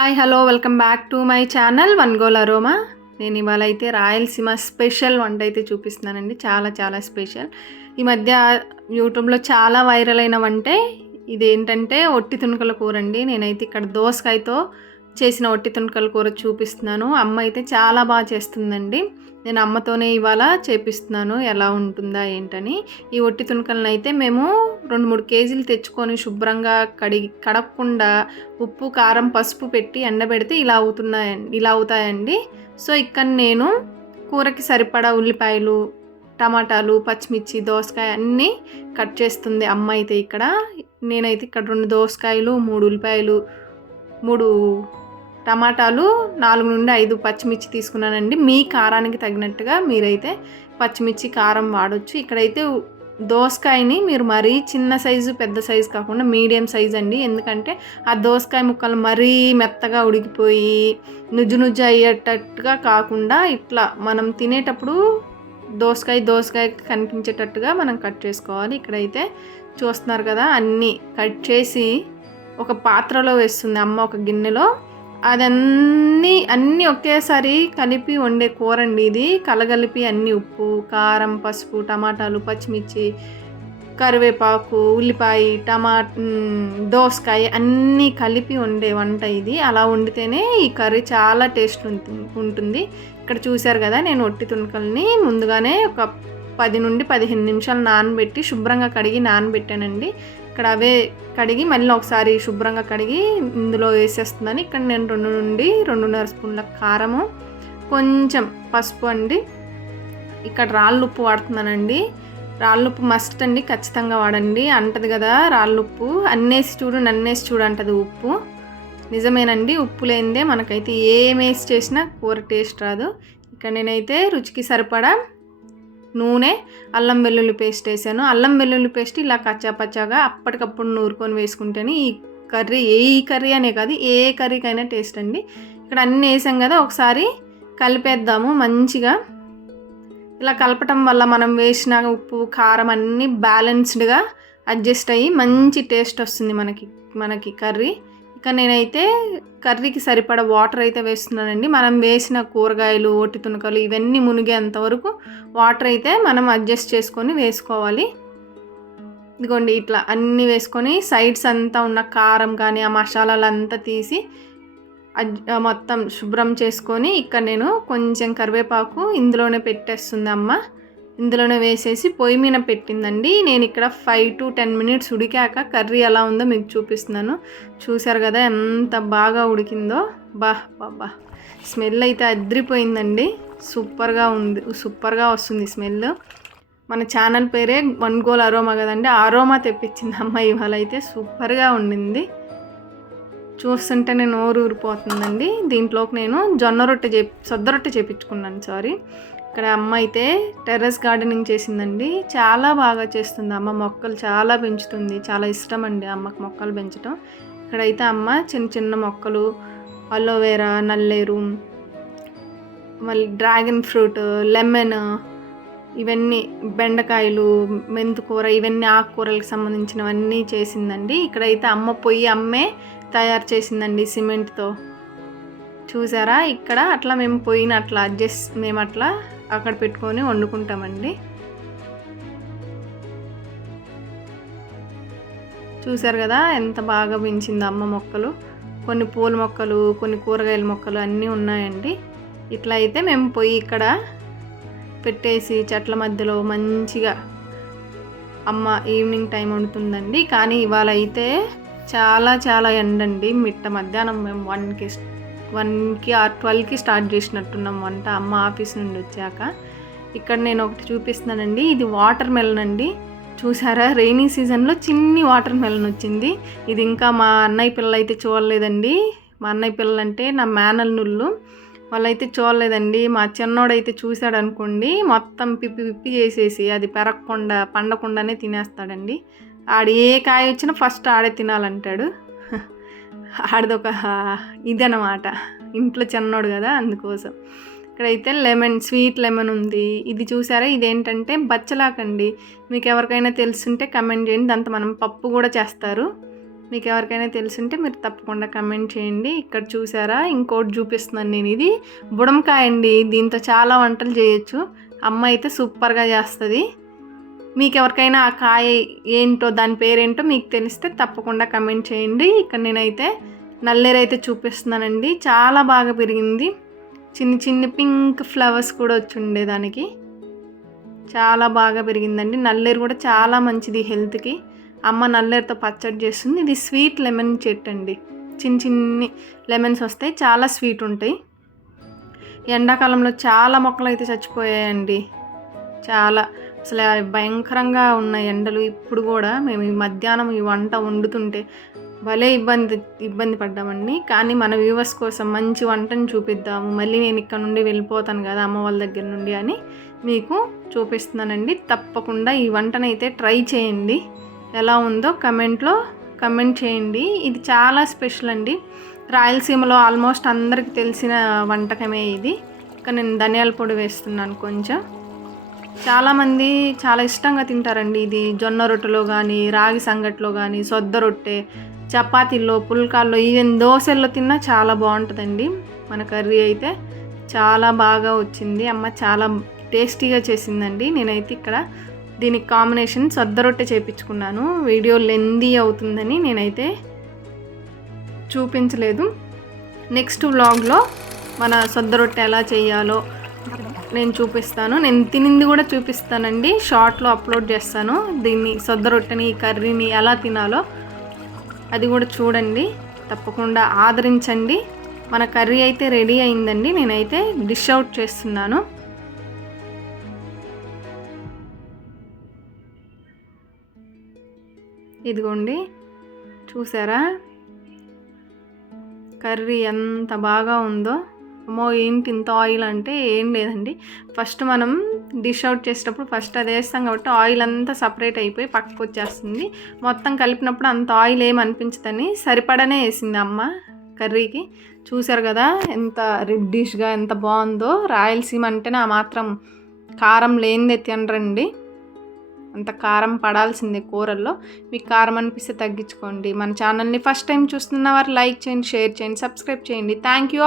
Hi hello welcome back to my channel one goal aroma. నేను ఇవాళ అయితే Rayalaseema special వంట అయితే చూపిస్తున్నానండి. చాలా చాలా స్పెషల్. ఈ మధ్య యూట్యూబ్లో చాలా వైరల్ అయిన వంటే ఇది ఏంటంటే ఒట్టి తుణుకల కూర అండి నేనైతే ఇక్కడ దోసకాయతో చేసిన ఒట్టి తుణుకల కూర చూపిస్తున్నాను. అమ్మ అయితే చాలా బాగా చేస్తుందండి. నేను అమ్మతోనే ఇవాళ చేపిస్తున్నాను. ఎలా ఉంటుందా ఏంటని. ఈ ఒట్టి తుణకలను అయితే మేము రెండు మూడు కేజీలు తెచ్చుకొని శుభ్రంగా కడిగి కడగకుండా ఉప్పు కారం పసుపు పెట్టి ఎండబెడితే ఇలా అవుతున్నాయండి ఇలా అవుతాయండి. సో ఇక్కడ నేను కూరకి సరిపడా ఉల్లిపాయలు టమాటాలు పచ్చిమిర్చి దోసకాయ అన్నీ కట్ చేస్తుంది అమ్మ అయితే ఇక్కడ. నేనైతే ఇక్కడ రెండు దోసకాయలు మూడు ఉల్లిపాయలు మూడు టమాటాలు నాలుగు నుండి ఐదు పచ్చిమిర్చి తీసుకున్నానండి. మీ కారానికి తగినట్టుగా మీరైతే పచ్చిమిర్చి కారం వాడచ్చు. ఇక్కడైతే దోసకాయని మీరు మరీ చిన్న సైజు పెద్ద సైజు కాకుండా మీడియం సైజు అండి. ఎందుకంటే ఆ దోసకాయ ముక్కలు మరీ మెత్తగా ఉడికిపోయి నుజ్జు నుజ్జు అయ్యేటట్టుగా కాకుండా ఇట్లా మనం తినేటప్పుడు దోసకాయ దోసకాయ కనిపించేటట్టుగా మనం కట్ చేసుకోవాలి. ఇక్కడైతే చూస్తున్నారు కదా అన్నీ కట్ చేసి ఒక పాత్రలో వేస్తుంది. అమ్మ ఒక గిన్నెలో అదన్నీ అన్నీ ఒకేసారి కలిపి వండే కూర అండి ఇది. కలగలిపి అన్ని ఉప్పు కారం పసుపు టమాటాలు పచ్చిమిర్చి కరివేపాకు ఉల్లిపాయ టమా దోసకాయ అన్నీ కలిపి వండే వంట ఇది. అలా వండితేనే ఈ కర్రీ చాలా టేస్ట్ ఉంటుంది. ఇక్కడ చూశారు కదా నేను ఒట్టి తుణుకల్ని ముందుగానే ఒక పది నుండి పదిహేను నిమిషాలు నానబెట్టి శుభ్రంగా కడిగి నానబెట్టానండి. ఇక్కడ అవే కడిగి మళ్ళీ ఒకసారి శుభ్రంగా కడిగి ఇందులో వేసేస్తుందని ఇక్కడ నేను రెండు నుండి రెండున్నర స్పూన్ల కారము కొంచెం పసుపు అండి. ఇక్కడ రాళ్ళుప్పు వాడుతున్నానండి. రాళ్ళుప్పు మస్ట్ అండి ఖచ్చితంగా వాడండి. అంటది కదా రాళ్ళుప్పు. అన్నేసి చూడు నన్నేసి చూడు అంటది ఉప్పు. నిజమేనండి ఉప్పు లేనిదే మనకైతే ఏమేసి చేసినా కూర టేస్ట్ రాదు. ఇక్కడ నేనైతే రుచికి సరిపడా నూనె అల్లం వెల్లుల్లి పేస్ట్ వేసాను. అల్లం వెల్లుల్లి పేస్ట్ ఇలా కచ్చాపచ్చాగా అప్పటికప్పుడు నూరుకొని వేసుకుంటేనే ఈ కర్రీ ఏ కర్రీ అనే కాదు ఏ కర్రీకైనా టేస్ట్ అండి. ఇక్కడ అన్నీ వేసాం కదా ఒకసారి కలిపేద్దాము మంచిగా. ఇలా కలపటం వల్ల మనం వేసిన ఉప్పు కారం అన్నీ బ్యాలెన్స్డ్గా అడ్జస్ట్ అయ్యి మంచి టేస్ట్ వస్తుంది మనకి మనకి కర్రీ. ఇంకా నేనైతే కర్రీకి సరిపడ వాటర్ అయితే వేస్తున్నానండి. మనం వేసిన కూరగాయలు ఒట్టి తునకలు ఇవన్నీ మునిగేంత వరకు వాటర్ అయితే మనం అడ్జస్ట్ చేసుకొని వేసుకోవాలి. ఇదిగోండి ఇట్లా అన్నీ వేసుకొని సైడ్స్ అంతా ఉన్న కారం కానీ ఆ మసాలాలు అంతా తీసి మొత్తం శుభ్రం చేసుకొని ఇక్కడ నేను కొంచెం కరివేపాకు ఇందులోనే పెట్టేస్తుంది అమ్మ ఇందులోనే వేసేసి పొయ్యి మీద పెట్టిందండి. నేను ఇక్కడ ఫైవ్ టు టెన్ మినిట్స్ ఉడికాక కర్రీ ఎలా ఉందో మీకు చూపిస్తున్నాను. చూసారు కదా ఎంత బాగా ఉడికిందో. బా బాబా స్మెల్ అయితే అద్రిపోయిందండి. సూపర్గా ఉంది సూపర్గా వస్తుంది స్మెల్. మన ఛానల్ పేరే వన్ గోల్ అరోమా కదండి. అరోమా తెప్పించింది అమ్మ ఇవాళ అయితే సూపర్గా ఉండింది. చూస్తుంటేనే నోరు ఊరిపోతుందండి. దీంట్లోకి నేను జొన్న రొట్టె చే సొద్ద రొట్టె చేపించుకున్నాను సారీ. ఇక్కడ అమ్మ అయితే టెర్రస్ గార్డెనింగ్ చేసిందండి. చాలా బాగా చేస్తుంది అమ్మ. మొక్కలు చాలా పెంచుతుంది. చాలా ఇష్టం అండి అమ్మకు మొక్కలు పెంచడం ఇక్కడైతే అమ్మ చిన్న చిన్న మొక్కలు అలోవేరా నల్లేరు మళ్ళీ డ్రాగన్ ఫ్రూట్ లెమన్ ఇవన్నీ బెండకాయలు మెంతుకూర ఇవన్నీ ఆకుకూరలకు సంబంధించినవన్నీ చేసిందండి. ఇక్కడైతే అమ్మ పొయ్యి అమ్మే తయారు చేసిందండి సిమెంట్తో. చూసారా? ఇక్కడ అట్లా మేము పోయిన అట్లా అడ్జస్ట్ మేము అట్లా అక్కడ పెట్టుకొని వండుకుంటామండి. చూసారు కదా? ఎంత బాగా పెంచింది అమ్మ మొక్కలు. కొన్ని పూల మొక్కలు కొన్ని కూరగాయల మొక్కలు అన్నీ ఉన్నాయండి. ఇట్లా అయితే మేము పొయ్యి ఇక్కడ పెట్టేసి చెట్ల మధ్యలో మంచిగా అమ్మ ఈవినింగ్ టైం ఉంటుందండి కానీ ఇవాళ అయితే చాలా చాలా ఎండండి. మిట్ట మధ్యాహ్నం మేము వన్కి వన్కి ఆర్ ట్వెల్వ్కి స్టార్ట్ చేసినట్టున్నాం వంట అమ్మ ఆఫీస్ నుండి వచ్చాక. ఇక్కడ నేను ఒకటి చూపిస్తున్నానండి. ఇది వాటర్ మెలన్ అండి. చూసారా? రెయినీ సీజన్లో చిన్ని వాటర్ మెలన్ వచ్చింది. ఇది ఇంకా మా అన్నయ్య పిల్లలు అయితే చూడలేదండి. మా అన్నయ్య పిల్లలు అంటే నా మేనల్ నుళ్ళు. వాళ్ళైతే చూడలేదండి. మా చిన్నోడైతే చూశాడు అనుకోండి మొత్తం పిప్పి పిప్పి చేసేసి అది పెరగకుండా పండకుండానే తినేస్తాడండి. ఆడు ఏ కాయ వచ్చినా ఫస్ట్ ఆడే తినాలంటాడు. ఆడదొక ఇదనమాట ఇంట్లో చిన్నోడు కదా అందుకోసం. ఇక్కడైతే లెమన్ స్వీట్ లెమన్ ఉంది. ఇది చూసారా? ఇదేంటంటే బచ్చలాకండి. మీకు ఎవరికైనా తెలుసుంటే కమెంట్ చేయండి. దాంతో మనం పప్పు కూడా చేస్తారు. మీకు ఎవరికైనా తెలుసుంటే మీరు తప్పకుండా కమెంట్ చేయండి. ఇక్కడ చూసారా? ఇంకోటి చూపిస్తున్నాను నేను ఇది. బుడంకాయ అండి దీంతో చాలా వంటలు చేయొచ్చు. అమ్మ అయితే సూపర్గా చేస్తుంది. మీకు ఎవరికైనా ఆ కాయ ఏంటో దాని పేరేంటో మీకు తెలిస్తే తప్పకుండా కమెంట్ చేయండి. ఇక్కడ నేనైతే నల్లేరు అయితే చూపిస్తున్నానండి. చాలా బాగా పెరిగింది. చిన్ని చిన్ని పింక్ ఫ్లవర్స్ కూడా వచ్చి ఉండే దానికి చాలా బాగా పెరిగిందండి. నల్లేరు కూడా చాలా మంచిది హెల్త్కి. అమ్మ నల్లేరుతో పచ్చడి చేస్తుంది. ఇది స్వీట్ లెమన్ చెట్టు అండి. చిన్న చిన్ని లెమన్స్ వస్తాయి. చాలా స్వీట్ ఉంటాయి. ఎండాకాలంలో చాలా మొక్కలు అయితే చచ్చిపోయాయండి. చాలా అసలు భయంకరంగా ఉన్న ఎండలు. ఇప్పుడు కూడా మేము ఈ మధ్యాహ్నం ఈ వంట వండుతుంటే భలే ఇబ్బంది ఇబ్బంది పడ్డామండి. కానీ మన వ్యూవర్స్ కోసం మంచి వంటను చూపిద్దాము. మళ్ళీ నేను ఇక్కడ నుండి వెళ్ళిపోతాను కదా అమ్మ వాళ్ళ దగ్గర నుండి అని మీకు చూపిస్తున్నానండి. తప్పకుండా ఈ వంటనైతే ట్రై చేయండి. ఎలా ఉందో కమెంట్లో కమెంట్ చేయండి. ఇది చాలా స్పెషల్ అండి. రాయలసీమలో ఆల్మోస్ట్ అందరికి తెలిసిన వంటకమే ఇది. ఇక నేను ధనియాల పొడి వేస్తున్నాను కొంచెం. చాలామంది చాలా ఇష్టంగా తింటారండి. ఇది జొన్న రొట్టెలో కానీ రాగి సంగట్లో కానీ సొద్ద రొట్టె చపాతీల్లో పుల్కాల్లో ఈవెన్ దోశల్లో తిన్నా చాలా బాగుంటుందండి. మన కర్రీ అయితే చాలా బాగా వచ్చింది. అమ్మ చాలా టేస్టీగా చేసిందండి. నేనైతే ఇక్కడ దీనికి కాంబినేషన్ సొద్ద రొట్టె చేయించుకున్నాను వీడియో లెందీ అవుతుందని నేనైతే చూపించలేదు. నెక్స్ట్ వ్లాగ్లో మన సొద్ద రొట్టె ఎలా చేయాలో నేను చూపిస్తాను. నేను తినింది కూడా చూపిస్తానండి. షార్ట్లో అప్లోడ్ చేస్తాను. దీన్ని సొద్ద రొట్టెని కర్రీని ఎలా తినాలో అది కూడా చూడండి. తప్పకుండా ఆదరించండి. మన కర్రీ అయితే రెడీ అయిందండి. నేనైతే డిష్ అవుట్ చేస్తున్నాను. ఇదిగోండి. చూసారా? కర్రీ ఎంత బాగా ఉందో. అమ్మో ఏంటి ఇంత ఆయిల్ అంటే ఏం లేదండి. ఫస్ట్ మనం డిష్ అవుట్ చేసేటప్పుడు ఫస్ట్ అది వేస్తాం కాబట్టి ఆయిల్ అంతా సపరేట్ అయిపోయి పక్కకు వచ్చేస్తుంది. మొత్తం కలిపినప్పుడు అంత ఆయిల్ ఏం అనిపించదని సరిపడనే వేసింది అమ్మ కర్రీకి. చూసారు కదా ఎంత రెడ్డిష్గా ఎంత బాగుందో. రాయలసీమ అంటేనే ఆ మాత్రం కారం లేనిదే తినరండి. అంత కారం పడాల్సిందే కూరల్లో. మీకు కారం అనిపిస్తే తగ్గించుకోండి. మన ఛానల్ని ఫస్ట్ టైం చూస్తున్న వారు లైక్ చేయండి షేర్ చేయండి సబ్స్క్రైబ్ చేయండి. Thank you